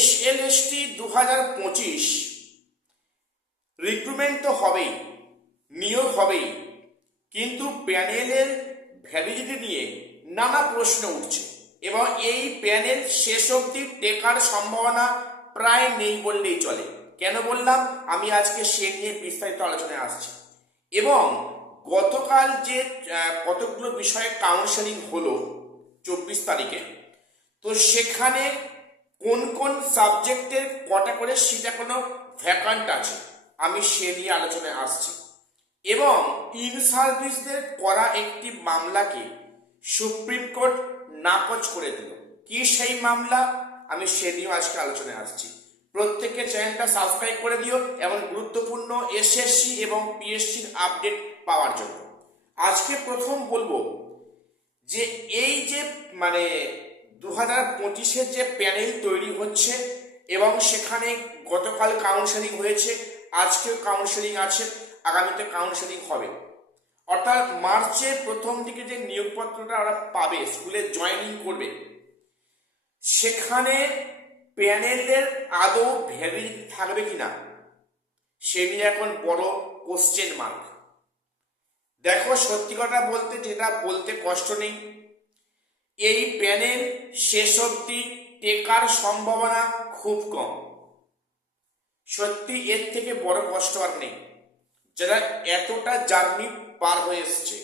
SLST 2025 recruitment তো হবেই, নিয়োগ হবেই, কিন্তু প্যানেলের ভ্যালিডিটি নিয়ে নানা প্রশ্ন উঠছে এবং এই প্যানেল শেষ অবধি টেকার সম্ভাবনা প্রায় নেই বললেই চলে। কেন বললাম? আমি আজকে সে নিয়ে বিস্তারিত আলোচনায় আসছি। এবং গতকাল যে কতগুলো বিষয়ে কাউন্সেলিং হলো 24 তারিখে, তো সেখানে কোন কোন সাবজেক্টের কটা করে সিট এখনো ভ্যাকান্ট আছে আমি সে নিয়ে আলোচনায় আসছি। এবং ইন সার্ভিসদের করা একটি মামলাকে সুপ্রিম কোর্ট নাকচ করে দিল। কি সেই মামলা? আমি সে নিয়েও আজকে আলোচনায় আসছি। প্রত্যেকের চ্যানেলটা সাবস্ক্রাইব করে দিও এবং গুরুত্বপূর্ণ এসএসসি এবং পিএসসির আপডেট পাওয়ার জন্য। আজকে প্রথম বলবো যে এই যে 2025-এর যে প্যানেল তৈরি হচ্ছে এবং সেখানে গতকাল কাউন্সেলিং হয়েছে, আজকেও কাউন্সেলিং আছে, আগামীতে কাউন্সেলিং হবে। অর্থাৎ মার্চের প্রথম দিকে যে নিয়োগপত্রটা ওরা পাবে, স্কুলে জয়েনিং করবে, সেখানে প্যানেলের আদৌ ভ্যালিডিটি থাকবে কিনা সে নিয়ে এখন বড় কোশ্চেন মার্ক। দেখো, সত্যি কথা বলতে, যেটা বলতে কষ্ট নেই, এই প্যানেল শেষ অবধি টেকার সম্ভাবনা খুব কম। সত্যি এর থেকে বড় কষ্ট আর নেই। যারা এতটা জার্নি পার হয়ে এসছে,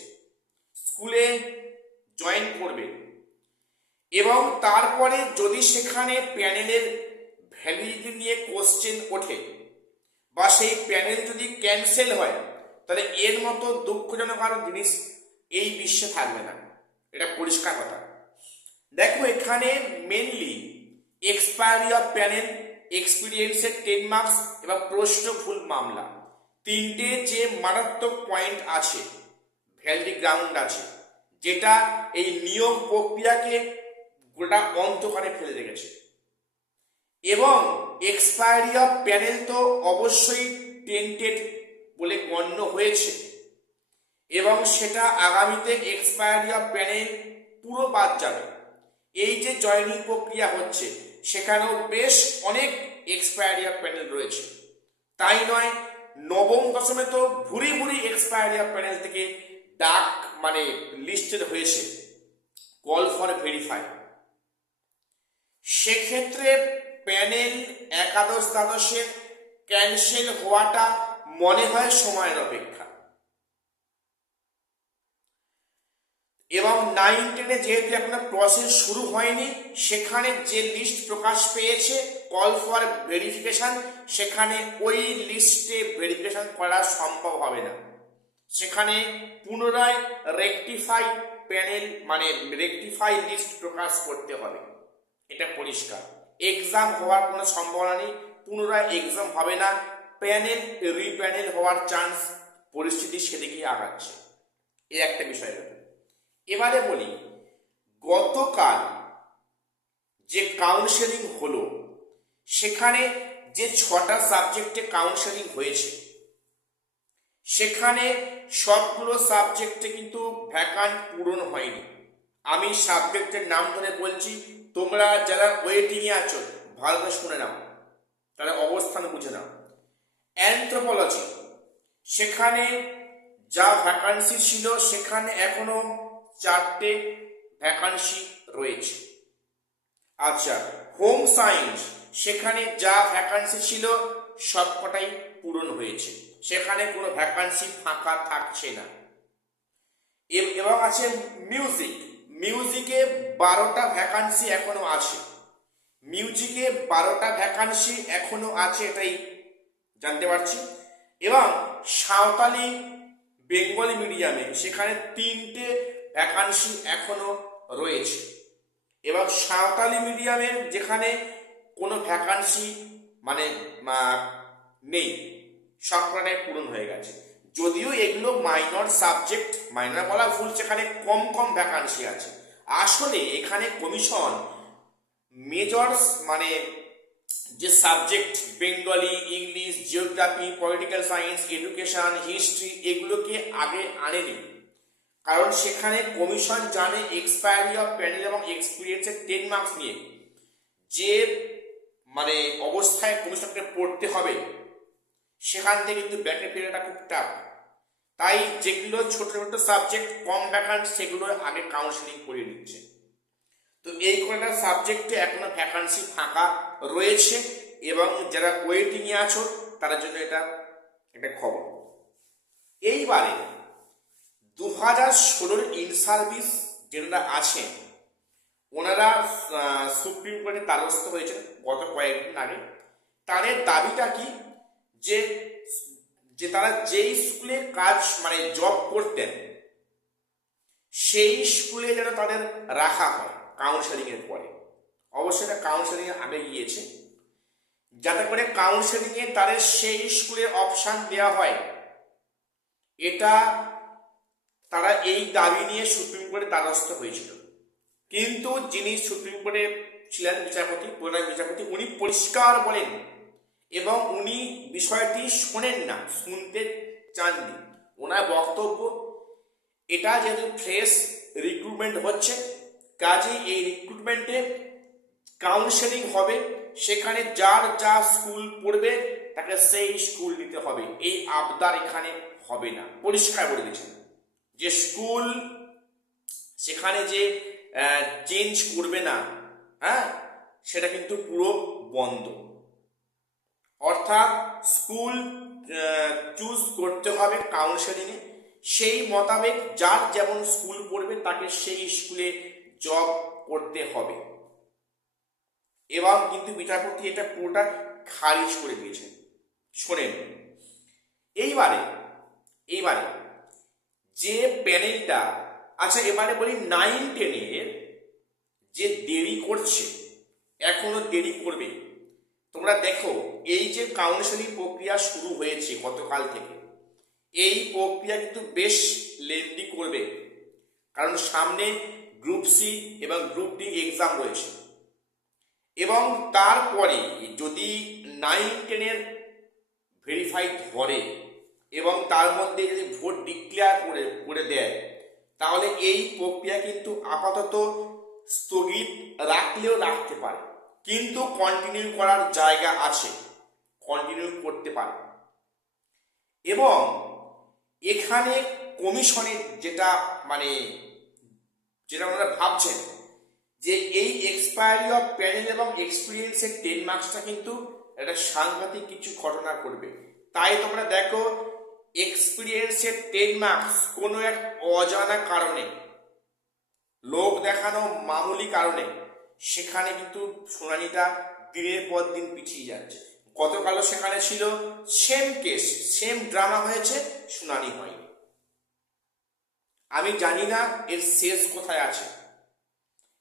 স্কুলে জয়েন করবে এবং তারপরে যদি সেখানে প্যানেলের ভ্যালিডিটি নিয়ে কোশ্চেন ওঠে বা সেই প্যানেল যদি ক্যান্সেল হয়, তাহলে এর মতো দুঃখজনক আর জিনিস এই বিশ্বে থাকবে না। এটা পরিষ্কার কথা। দেখো, এখানে মেনলি এক্সপায়ারি অফ প্যানেল, এক্সপিরিয়েন্সের 10 মার্কস এবং প্রশ্ন ভুল মামলা, তিনটে যে মারাত্মক পয়েন্ট আছে, ভ্যালিড গ্রাউন্ড আছে, যেটা এই নিয়োগ প্রক্রিয়াকে গোটা অন্ধকারে ফেলে রেখেছে। এবং এক্সপায়ারি অফ প্যানেল তো অবশ্যই টেন্টেড বলে গণ্য হয়েছে এবং সেটা আগামীতে এক্সপায়ারি অফ প্যানেল পুরো বাদ যাবে। এই যে জয়েনিং প্রক্রিয়া হচ্ছে, সেখানেও বেশ অনেক এক্সপায়ারি অফ প্যানেল রয়েছে। তাই নয়, নবম দশমে তো ভুরি ভুরি এক্সপায়ারি অফ প্যানেল থেকে ডাক লিস্টেড হয়েছে কল ফর ভেরিফাই। সেক্ষেত্রে প্যানেল একাদশ দ্বাদশের ক্যান্সেল হওয়াটা মনে হয় সময়ের অপেক্ষা। এবং 9-10-এ যেহেতু এখনো প্রসেস শুরু হয়নি, সেখানে যে লিস্ট প্রকাশ পেয়েছে কল ফর ভেরিফিকেশন, সেখানে ওই লিস্টে ভেরিফিকেশন করা সম্ভব হবে না। সেখানে পুনরায় রেকটিফাই প্যানেল রেকটিফাই লিস্ট প্রকাশ করতে হবে। এটা পরিষ্কার। এক্সাম হওয়ার কোনো সম্ভাবনা নেই, পুনরায় এক্সাম হবে না, প্যানেল রিপ্যানেল হওয়ার চান্স, পরিস্থিতি সেদিকেই আগাচ্ছে। এই একটা বিষয়। এবারে বলি, গতকাল যে কাউন্সেলিং হলো, সেখানে যে 6টা সাবজেক্টে কাউন্সেলিং হয়েছে, সেখানে সবগুলো সাবজেক্টে কিন্তু ভ্যাকান্ট পূরণ হয়নি। আমি সাবজেক্টের নাম ধরে বলছি, তোমরা যারা ওয়েটিংয়ে আছো ভালো করে শুনে নাও, তাহলে অবস্থান বুঝে নাও। অ্যানথ্রোপোলজি, সেখানে যা ভ্যাকান্সি ছিল সেখানে এখনো 4টে ভ্যাকান্সি রয়েছে। আচ্ছা, হোম সায়েন্স, সেখানে যা ভ্যাকান্সি ছিল সবকটাই পূরণ হয়েছে, সেখানে কোনো ভ্যাকান্সি ফাঁকা থাকছে না। এবং আছে মিউজিক, মিউজিকে 12টা ভ্যাকান্সি এখনো আছে। মিউজিকে 12টা ভ্যাকান্সি এখনো আছে, এটাই জানতে পারছি। এবং সাঁওতালি বেঙ্গলি মিডিয়ামে সেখানে 3টে ভ্যাকান্সি এখনো রয়েছে। এবং সাঁওতালি মিডিয়ামের যেখানে কোনো ভ্যাকান্সি নেই, সবকটাই পূরণ হয়ে গেছে। যদিও এগুলো মাইনর সাবজেক্ট, মাইনর বলা ভুল, সেখানে কম কম ভ্যাকান্সি আছে। আসলে এখানে কমিশন মেজর্স যে subject Bengali, English, geography, political science, education, history, এগুলোকে আগে আনেনি। কারণ সেখানে কমিশন জানে এক্সপায়ারি অফ প্যানেল এবং এক্সপিরিয়েন্সের 10 মার্কস নিয়ে যে মানে অবস্থায় কমিশনকে পড়তে হবে, সেখান থেকে কিন্তু ব্যাকে ফেরাটা খুব টাফ। তাই যেগুলো ছোট ছোট সাবজেক্ট কম ভ্যাকান্সি সেগুলো আগে কাউন্সিলিং করে নিচ্ছে। তো এই কয়টা সাবজেক্টে এখনো ভ্যাকান্সি ফাঁকা রয়েছে এবং যারা ওয়েটিংয়ে আছো তার জন্য এটা একটা খবর। এইবারে 2016 ইন সার্ভিস যারা আছেন ওনারা সুপ্রিম কোর্টে দ্বারস্থ হয়েছেন গত কয়েকদিন আগে। তাদের দাবিটা কি, যে যে তারা যেই স্কুলে কাজ মানে জব করতেন সেই স্কুলে যেন তাদের রাখা হয় কাউন্সেলিং এর পরে। অবশ্যই এটা কাউন্সেলিং এর আগে গিয়েছে, যাতে করে কাউন্সেলিং এ তাদের সেই স্কুলে অপশন দেওয়া হয়। এটা তারা এই দাবি নিয়ে সুপ্রিম কোর্টে দ্বারস্থ হয়েছিল, কিন্তু যিনি সুপ্রিম কোর্টে ছিলেন বিচারপতি, প্রধান বিচারপতি, উনি পরিষ্কার বলেন এবং উনি বিষয়টি শোনেন না, শুনতে চাননি। ওনার বক্তব্য, এটা যেহেতু ফ্রেশ রিক্রুটমেন্ট হচ্ছে, কাজে এই রিক্রুটমেন্টে কাউন্সেলিং হবে, সেখানে যার যা স্কুল পড়বে তাকে সেই স্কুল নিতে হবে, এই আবদার এখানে হবে না। পরিষ্কার বলে দিয়েছেন যে স্কুল সেখানে যে চেঞ্জ করবে না, হ্যাঁ, সেটা কিন্তু পুরো বন্ধ। অর্থাৎ স্কুল চুজ করতে হবে কাউন্সেলিংয়ে, সেই মোতাবেক যার যেমন স্কুল পড়বে তাকে সেই স্কুলে জব করতে হবে। এবং কিন্তু বিচারপতি এটা পুরোটা খারিজ করে দিয়েছেন। শোনেন, এইবারে যে প্যানেলটা, আচ্ছা এবারে বলি 9-10 যে দেরি করছে, এখনো দেরি করবে। তোমরা দেখো, এই যে কাউন্সেলিং প্রক্রিয়া শুরু হয়েছে গতকাল থেকে, এই প্রক্রিয়া কিন্তু বেশ লেন্দি করবে, কারণ সামনে গ্রুপ সি এবং গ্রুপ ডি এক্সাম রয়েছে। এবং তারপরে যদি 9-10 ভেরিফাই ধরে এবং তার মধ্যে যদি ভোট ডিক্লেয়ার করে দেয়, তাহলে এই প্রক্রিয়া কিন্তু আপাতত স্থগিত রাখলেও রাখতে পারে, কিন্তু কন্টিনিউ করার জায়গা আছে, কন্টিনিউ করতে পারে। এবং এখানে কমিশনের যেটা ওনারা ভাবছেন যে এই এক্সপায়ারি অফ প্যানেল এবং এক্সপিরিয়েন্সের 10 মার্কসটা কিন্তু একটা সাংঘাতিক কিছু ঘটনা করবে। তাই তোমরা দেখো, এক্সপিরিয়েন্সের 10 মার্কস কোনো এক অজানা কারণে, লোক দেখানো মামুলি কারণে, সেখানে কিন্তু শুনানিটা দিনের পর দিন পিছিয়ে যাচ্ছে। গতকালও সেখানে ছিল সেম কেস, সেম ড্রামা হয়েছে, শুনানি হয়নি। আমি জানি না এর শেষ কোথায় আছে,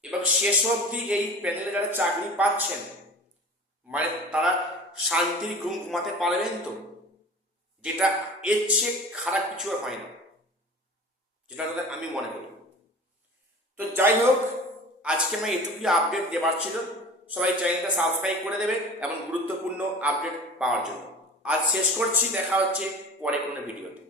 এবং শেষ অবধি এই প্যানেলে যারা চাকরি পাচ্ছেন মানে তারা শান্তির ঘুম ঘুমাতে পারবেন তো? যেটা এর চেয়ে খারাপ কিছু হয় না, যেটা আমি মনে করি। তো যাই হোক, আজকে আমি এটুকুই আপডেট দেওয়ার ছিল। সবাই চ্যানেলটা সাবস্ক্রাইব করে দেবে এবং গুরুত্বপূর্ণ আপডেট পাওয়ার জন্য। আজ শেষ করছি, দেখা হচ্ছে পরে কোনো ভিডিওতে।